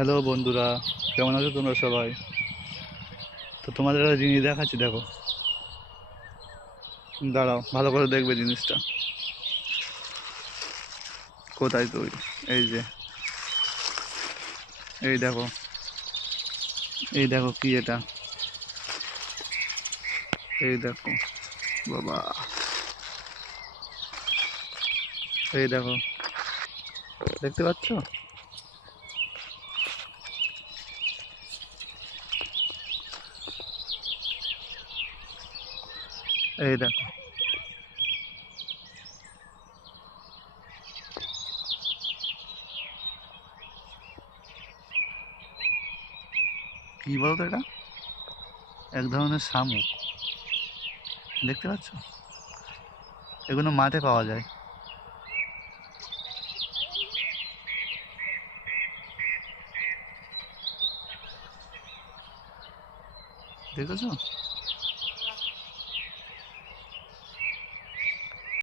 Hello বন্ধুরা, কেমন আছো তোমরা সবাই? তো তোমাদের একটা জিনিস দেখাচ্ছি, দেখো। দাঁড়াও, ভালো করে দেখবে জিনিসটা। কোথায় তুই? এই যে, এই দেখো, এই দেখো কি এটা, এই দেখো বাবা, এই দেখো, দেখতে পাচ্ছ? এই দেখো, কি বলতো এটা? এক ধরনের শামুক, দেখতে পাচ্ছ? এগুলো মাঠে পাওয়া যায়। দেখেছো?